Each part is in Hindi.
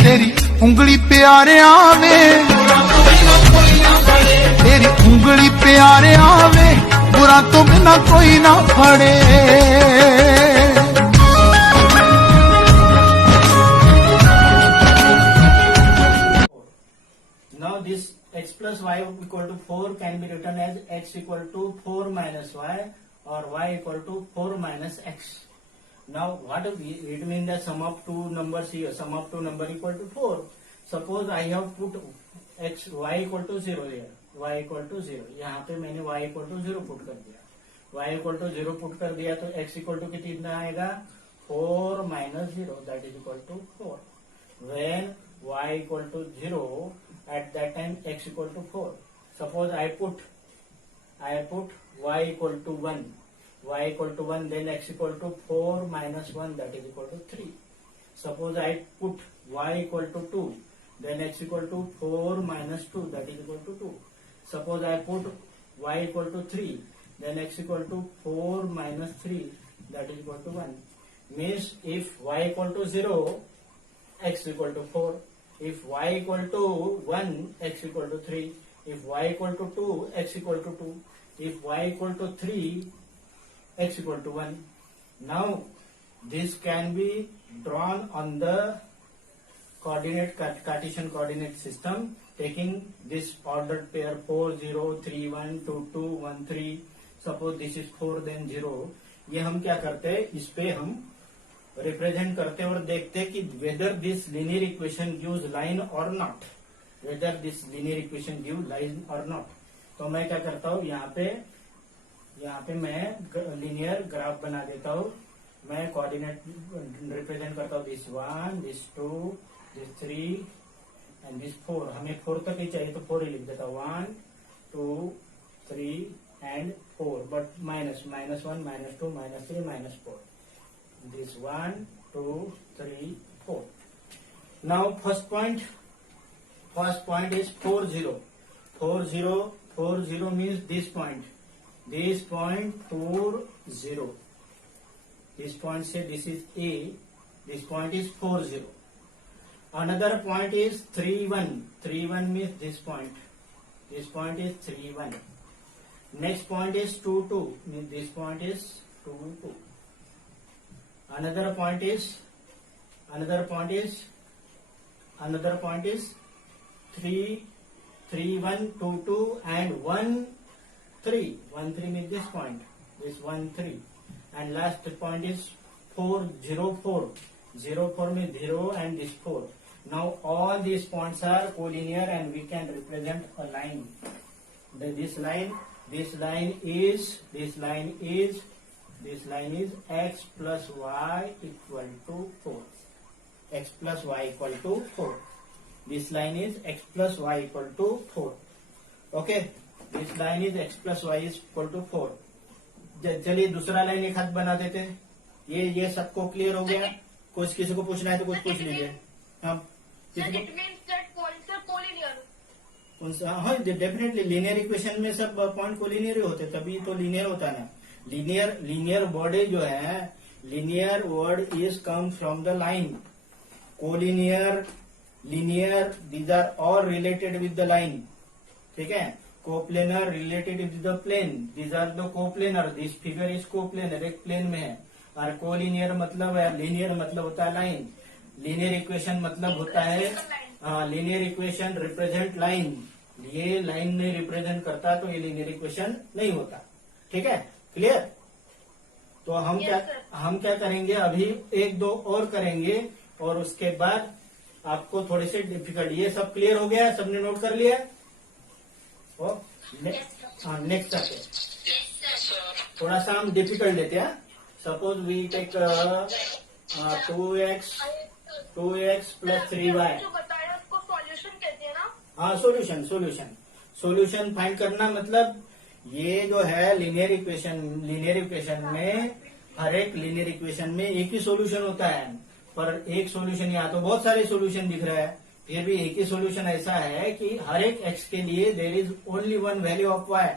तेरी उंगली प्यारे आवे, तेरी उंगली प्यारे आवे, बुरा तो बिना कोई ना पड़े। Now this x plus y equal to 4 can be written as x equal to 4 minus y or y equal to 4 minus x. Now what it means the sum of two numbers here, sum of two number equal to 4. Suppose I have put x y equal to 0 here, y equal to 0. यहाँ पे मैंने y equal to 0 पुट कर दिया, y equal to 0 पुट कर दिया तो x equal to कितना आएगा 4 minus 0 that is equal to 4. When y equal to 0 at that time x equal to 4. Suppose I put y equal to 1, y equal to 1, then x equal to 4 minus 1 that is equal to 3. Suppose I put y equal to 2, then x equal to 4 minus 2 that is equal to 2. Suppose I put y equal to 3, then x equal to 4 minus 3 that is equal to 1. Means if y equal to 0, x equal to 4. If y equal to 1, x equal to 3. If y equal to 2, x equal to 2. If y equal to 3, x equal to 1. Now this can be drawn on the Cartesian coordinate system, taking this ordered pair 4 0 3 1 2 2 1 3. Suppose this is 4 then 0. ये हम क्या करते हैं, इस पे हम रिप्रेजेंट करते और देखते कि whether this linear equation gives line or not, whether this linear equation give line or not. तो मैं क्या करता हूँ, यहाँ पे मैं लीनियर ग्राफ बना देता हूँ. मैं कोऑर्डिनेट रिप्रेजेंट करता हूँ this 1 this 2 this 3 and this 4. हमें 4 तक ही चाहिए तो 4 ही लिख देता हूँ, 1 2 3 and 4. But minus 1 -2 -3 -4. This 1 2 3 4. Now first point is 4 0. 4 0 means this point 4 0. This point say this is A, this point is 4 0. Another point is 3 1. 3 1 means this point is 3 1. Next point is 2 2 means this point is 2 2. Another point is 3 1 2 2 and 1 3. 1 3 means this point, this 1 3. And last point is 4 0 4. 0 4 means 0 and this 4. Now all these points are collinear and we can represent a line. This line is x plus y equal to 4. X plus y equal to 4. This line is x plus y equal to 4. Okay, this line is x plus y is equal to 4. चलिए दूसरा लाइन एक हाथ बना देते हैं. ये सबको क्लियर हो गया. कुछ किसी को पूछना है तो कुछ पूछ लीजिए. हाँ, डेफिनेटली लीनियर इक्वेशन में सब पॉइंट कोलिनियर ही होते, तभी तो लीनियर होता है ना. लीनियर वर्ड जो है, linear word is come from the line. Collinear, linear, these are all related with the line. ठीक है. Coplanar related with the plane, these are the coplanar. This figure is coplanar, एक प्लेन में है. और कोलिनियर मतलब है, लीनियर मतलब होता है लाइन. लीनियर इक्वेशन मतलब होता है, लीनियर इक्वेशन रिप्रेजेंट लाइन. ये लाइन नहीं रिप्रेजेंट करता तो ये लीनियर इक्वेशन नहीं होता. ठीक है, क्लियर. तो हम क्या करेंगे, अभी एक दो और करेंगे और उसके बाद आपको थोड़े से डिफिकल्ट. ये सब क्लियर हो गया, सबने नोट कर लिया. नेक्स्ट आते थोड़ा सा हम डिफिकल्ट लेते हैं. Suppose we take 2x plus 3y. हाँ, सोल्यूशन फाइंड करना. मतलब ये जो है लीनियर इक्वेशन में, हर एक लीनियर इक्वेशन में एक ही सॉल्यूशन होता है. पर एक सॉल्यूशन, यहाँ तो बहुत सारे सॉल्यूशन दिख रहा है, फिर भी एक ही सॉल्यूशन ऐसा है कि हर एक x के लिए there is only one value of y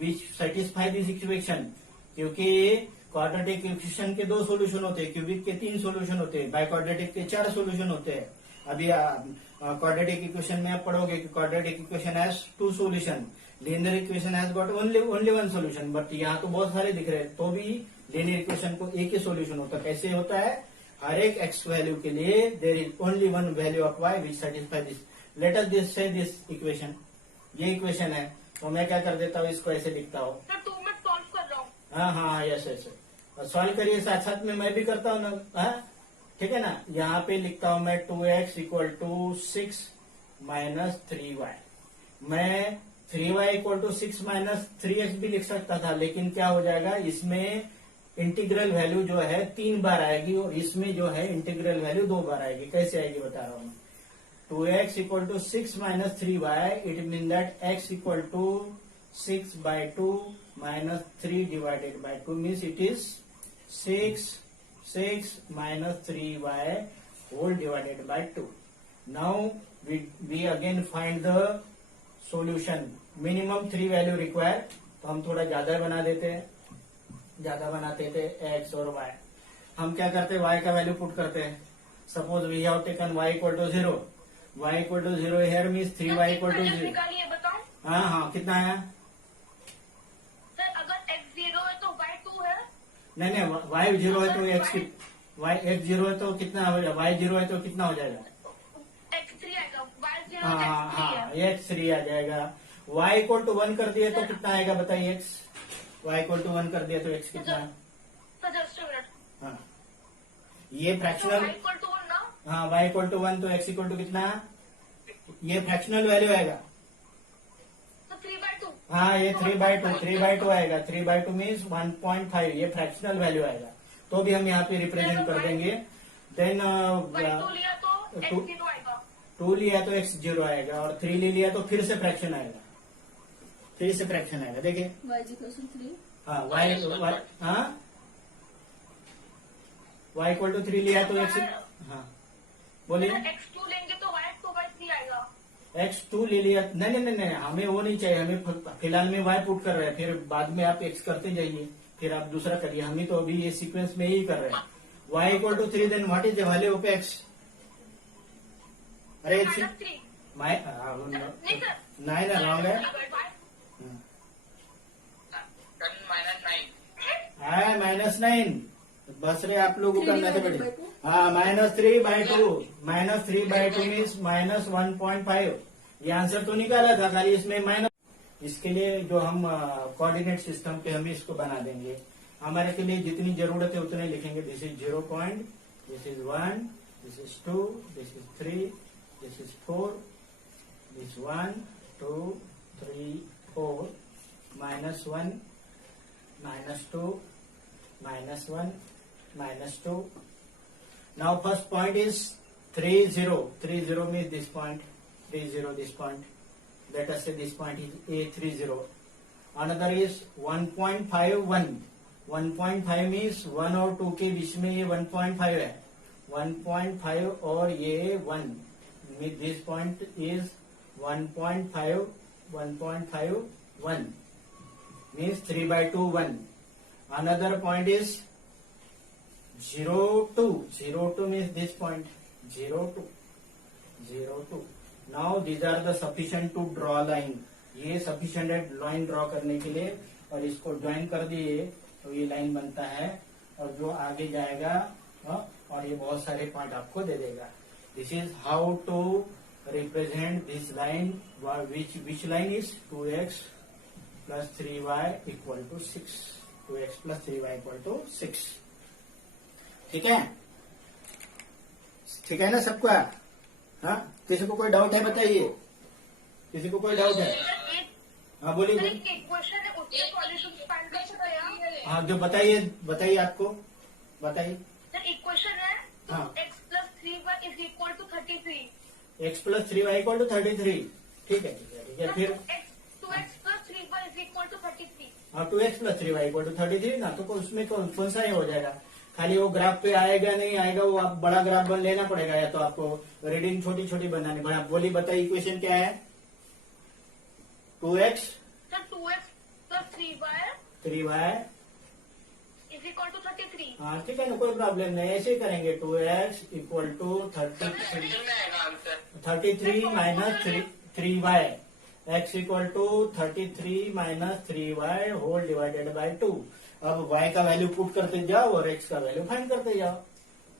which satisfy this equation. क्योंकि क्वाड्रेटिक इक्वेशन के 2 सॉल्यूशन होते हैं, क्यूबिक के 3 सॉल्यूशन होते हैं, बाइक्वाड्रेटिक के 4 सॉल्यूशन होते हैं. अभी क्वाड्रेटिक इक्वेशन में आप पढ़ोगे कि quadratic equation has two solution, linear equation has got only one solution, but यहाँ तो बहुत सारे दिख रहे हैं, तो भी लीनियर इक्वेशन को एक ही सॉल्यूशन होता है। कैसे होता है? हर एक एक्स वैल्यू के लिए there is only one value of Y which satisfy this. Let us this से दिस इक्वेशन, ये इक्वेशन है, तो मैं क्या कर देता हूँ, इसको ऐसे लिखता हूँ। सर 2 में सॉल्व कर रहा हूँ। हाँ यस यस, सॉल्व करिए, साथ साथ में मैं भी करता हूँ ना। हाँ ठीक है ना। यहाँ पे लिखता हूँ मैं 2x equal to 6 minus 3y। मैं 3y equal to 6 minus 3x भी लिख सकता था, लेकिन क्या हो जाएगा, इसमें इंटीग्रल वैल्यू जो है 3 बार आएगी और इसमें जो है इंटीग्रल वैल्यू 2 बार आएगी। कैसे आएगी बता रहा हूँ मैं। 2x equal to 6 minus 3y, it mean that x equal to 6 by 2 minus 3 divided by 2 means it is 6 minus 3y whole divided by 2. Now we again find the solution. Minimum 3 value required. तो हम थोड़ा ज्यादा बना देते हैं, ज्यादा बनाते थे x और y। हम क्या करते हैं, y का वैल्यू पुट करते हैं। Suppose we have taken y equal to 0, y equal to 0 here means 3y equal to 0। निकालिए बताओ। हाँ कितना है? सर अगर x 0 है तो y 2 है। नहीं y 0 है तो x 0 है तो कितना हो जाएगा, y 0 है तो कितना हो जाएगा? x 3 आएगा, y 0 हाँ x 3 है। x 3 आ जाएगा। y इक्वल टू 1 कर दिया तो कितना आएगा बताइए? x y इक्वल टू 1 कर दिया तो x कितना है? Sir just a minute. हाँ ये तो फ्रैक्शनल, y इक्वल टू 1 ना। हाँ y इक्वल टू 1 तो x इक्वल टू कितना है? ये फ्रैक्शनल वैल्यू आएगा। तो 3/2। हाँ ये 3/2 आएगा। 3/2 मीन्स 1.5, ये फ्रैक्शनल वैल्यू आएगा। तो भी हम यहाँ पे रिप्रेजेंट कर देंगे। देन y 2 लिया तो x 0 आएगा। 2 लिया तो x 0 आएगा और 3 ले लिया तो फिर से फ्रैक्शन आएगा, फिर से फ्रैक्शन आएगा। देखिए y is equal to 3. हाँ y इक्वल टू 3 लिया तो x, हाँ बोलिए। x 2 लेंगे तो y 2/3 आएगा। x 2 ले लिया, नहीं हमें वो नहीं चाहिए, हमें फिलहाल में y पुट कर रहे हैं, फिर बाद में आप x करते जाइए, फिर आप दूसरा करिए। हम तो अभी ये सीक्वेंस में ही कर रहे हैं। y equal to 3, then what is the value of x? अरे -3। नहीं सर। नहीं ना, रॉन्ग है। -9 बस रे आप लोगों का मैथमेटिक्स। हाँ -3/2 मीन्स -1.5। ये आंसर तो निकाला था, खाली इसमें माइनस। इसके लिए जो हम कोऑर्डिनेट सिस्टम पे हम इसको बना देंगे। हमारे के लिए जितनी जरूरत है उतने लिखेंगे। This is 0 point, this is 1, this is 2, this is 3, this is 4, this 1, 2, 3, 4, -1, -2, -1, -2. Now first point is 3, 0. 3, 0 means this point. 3, 0 this point. Let us say this point is A30. Another is 1.5, 1. 1.5 means 1 और 2 के बीच में ये 1.5 है। 1.5 और ये 1. This point is 1.5, 1.5, 1. Means 3/2, 1. Another point is 0, 2 means this point, 0, 2. Now these are the sufficient to draw line. ये sufficient है लाइन ड्रॉ करने के लिए, और इसको ज्वाइन कर दिए तो ये लाइन बनता है, और जो आगे जाएगा और ये बहुत सारे पॉइंट आपको दे देगा। This is how to represent this line, which line is 2x plus 3y equal to 6. 2x plus 3y equal to 6. ठीक है, ठीक है ना सबका? हाँ किसी को कोई डाउट है बताइए, किसी को कोई डाउट है? हाँ बोलिए। सर एक क्वेश्चन है, उसके सॉल्यूशन फाइंड कर सकते हैं। हाँ जो बताइए आपको बताइए। सर एक क्वेश्चन है, हाँ। 2x plus 3y is equal to 33। x plus 3y equal to 33। ठीक है। फिर 2x plus 3y is equal to 33। हाँ 2x plus 3y equal to 33 ना, तो उसमें कौन सा ही हो जाएगा। खाली वो ग्राफ पे आएगा नहीं आएगा, वो आप बड़ा ग्राफ बन लेना पड़ेगा, या तो आपको रीडिंग छोटी छोटी बनानी पड़ेगी। बोली बताइए इक्वेशन क्या है? 2x sir 2x plus 3y is is equal to 33. हाँ ठीक है ना, कोई प्रॉब्लम नहीं, ऐसे ही करेंगे 2x equal to 33 minus 3y, x equal to 33 minus 3y whole divided by 2। अब y का वैल्यू पुट करते जाओ और x का वैल्यू फाइंड करते जाओ।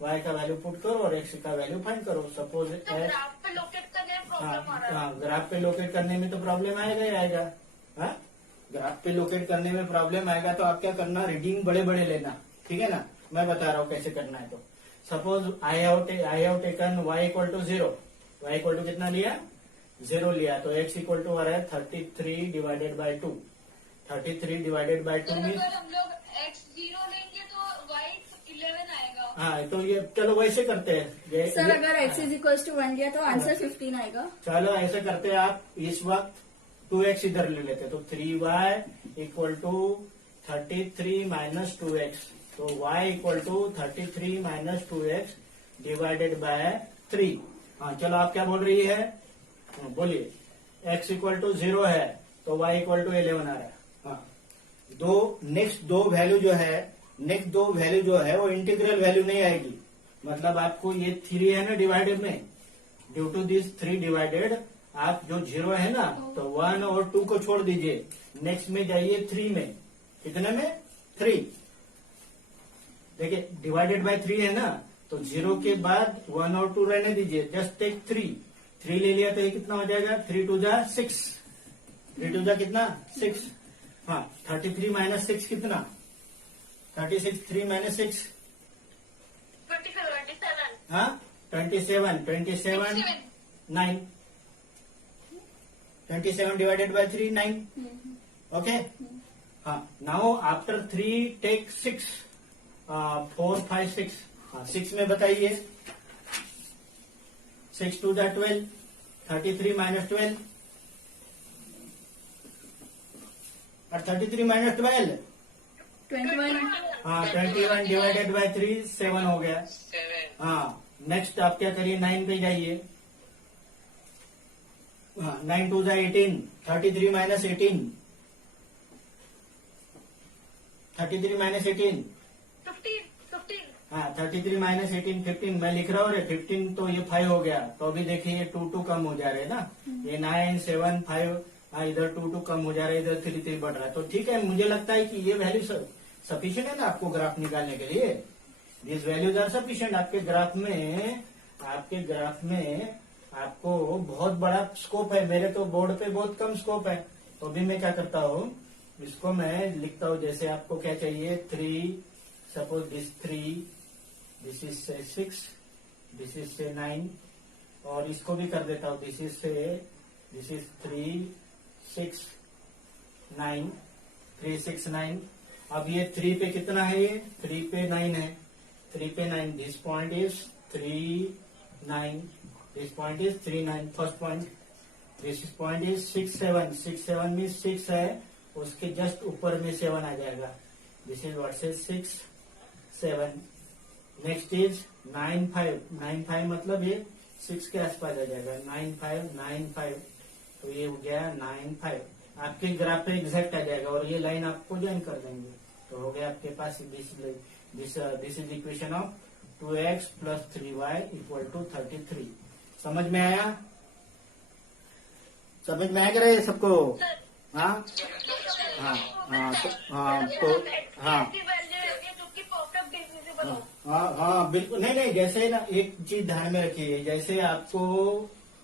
y का वैल्यू पुट करो और x का वैल्यू फाइंड करो। सपोज तो ग्राफ पे लोकेट करने में प्रॉब्लम आ रहा है। हाँ, ग्राफ पे लोकेट करने में तो प्रॉब्लम आएगा ही आएगा। हाँ, ग्राफ पे लोकेट करने में प्रॉब्लम आएगा तो आप क्या करना, रीडिंग बड़े बड़े लेना, ठीक है ना। मैं बता रहा हूँ कैसे करना है। तो suppose I have taken y equal to 0, y equal to कितना लिया, 0 लिया, तो x इक्वल टू आ रहा है 33 divided by 2। 33 divided by 2 sir mean, अगर हम लोग x 0 लेंगे तो y 11 आएगा। हाँ तो ये चलो वैसे करते हैं। सर अगर x इज इक्वल टू 1 लिया तो आंसर 15 आएगा। चलो ऐसे करते हैं, आप इस वक्त 2x इधर ले लेते, तो 3y equal to 33 minus 2x, तो y equal to 33 minus 2x divided by 3। हाँ चलो, आप क्या बोल रही है, बोलिए। x इक्वल टू 0 है तो y इक्वल टू 11 आ रहा है। हाँ, नेक्स्ट दो वैल्यू जो है वो इंटीग्रल वैल्यू नहीं आएगी। मतलब आपको ये 3 है ना डिवाइडेड में, ड्यू टू दिस 3 डिवाइडेड, आप जो 0 है ना तो 1 और 2 को छोड़ दीजिए, नेक्स्ट में जाइए 3 में। कितने में, 3। देखिए डिवाइडेड बाय 3 है ना, तो 0 के बाद 1 और 2 रहने दीजिए, जस्ट टेक 3 ले लिया तो ये कितना हो जाएगा, 3 टू जा 6, 3 टू जा कितना 6। हाँ, 33 माइनस 6 कितना, 36, 3 माइनस 6 27। हाँ 27 9, 27 डिवाइडेड बाय 3 9। ओके, हाँ, नाउ आफ्टर 3 टेक 6, 4 5 6। हाँ 6 में बताइए, 6 टू जा 12, 33 माइनस 12 और 33 माइनस 12, 21। हाँ 21 डिवाइडेड बाय 3 7 हो गया। हाँ नेक्स्ट आप क्या करिए, 9 पे जाइए। हाँ 9 टू जा 18, 33 माइनस 18, 33 माइनस 18, 15। हाँ 33 माइनस 18 15। मैं लिख रहा हूँ 15, तो ये 5 हो गया। तो अभी देखिए ये 2 कम हो जा रहे हैं ना, ये 9 7 5, हाँ इधर 2 कम हो जा रहा है, इधर 3 बढ़ रहा है। तो ठीक है, मुझे लगता है कि ये वैल्यू सफिशिएंट है ना आपको ग्राफ निकालने के लिए। This values are sufficient. आपके ग्राफ में आपको बहुत बड़ा स्कोप है, मेरे तो बोर्ड पे बहुत कम स्कोप है। तो अभी मैं क्या करता हूँ, इसको मैं लिखता हूँ, जैसे आपको क्या चाहिए, 3, सपोज दिस 3, दिस इज से 6, दिस इज से 9, और इसको भी कर देता हूँ, दिस इज 3 6 9, 3 6 9। अब ये 3 पे कितना है, ये 3 पे 9 है, 3 पे 9, this point is 3 9, this point is 3 9, first point. This point is 6 7 में 6 है, उसके जस्ट ऊपर में 7 आ जाएगा। दिस इज व्हाट से 6 7। नेक्स्ट इज 9 5 मतलब ये 6 के आसपास आ जाएगा, 9 5, तो ये हो गया 9 5। आपके ग्राफ पे एग्जैक्ट आ जाएगा और ये लाइन आपको ज्वाइन कर देंगे, तो हो गया आपके पास this is equation of 2x plus 3y equal to 33। समझ में आया? समझ में आएगा ये सबको? हाँ हाँ हाँ तो हाँ हाँ बिल्कुल। नहीं जैसे ना एक चीज ध्यान में रखिए, जैसे आपको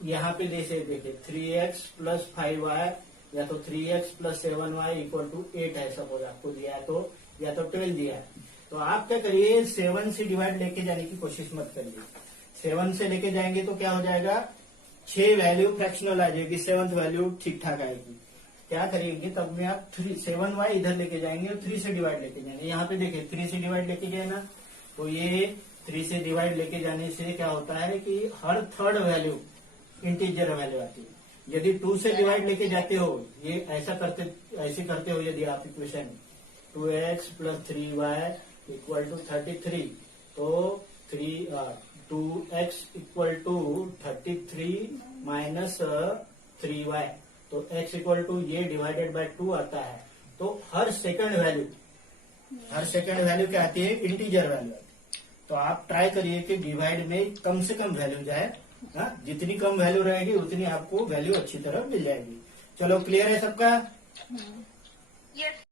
यहाँ पे जैसे देखिए 3x प्लस 5y या तो 3x plus 7y equal to 8 है, सपोज आपको दिया है तो, या तो 12 दिया है, तो आप क्या करिए 7 से डिवाइड लेके जाने की कोशिश मत करिए। 7 से लेके जाएंगे तो क्या हो जाएगा, 6 वैल्यू फ्रैक्शनल आ जाएगी, 7th वैल्यू ठीक ठाक आएगी। क्या करेंगे तब में आप 7y इधर लेके जाएंगे और 3 से डिवाइड लेके जाएंगे। यहाँ पे देखिए 3 से डिवाइड लेके गए ना, तो ये 3 से डिवाइड लेके जाने से क्या होता है कि हर थर्ड वैल्यू इंटीजर वैल्यू आती है। यदि 2 से डिवाइड लेके जाते हो, ये ऐसे करते हो, यदि आप equation 2x plus 3y equal to 33, तो 2x equal to 33 minus 3y, तो x इक्वल टू ये डिवाइडेड बाय 2 आता है। तो हर सेकंड वैल्यू हर सेकंड वैल्यू क्या आती है, इंटीजर वैल्यू आती है। तो आप ट्राई करिए कि डिवाइड में कम से कम वैल्यू जाए। हाँ, जितनी कम वैल्यू रहेगी उतनी आपको वैल्यू अच्छी तरह मिल जाएगी। चलो, क्लियर है सबका? Yes.